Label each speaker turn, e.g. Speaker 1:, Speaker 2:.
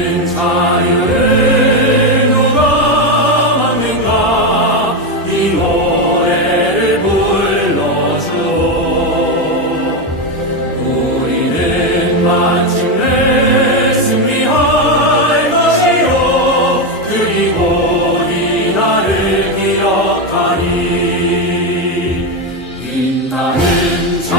Speaker 1: 인 자유를 누가 나는 가이 것이요 노래를 불러줘 우리는 승리할 그리고 인 자.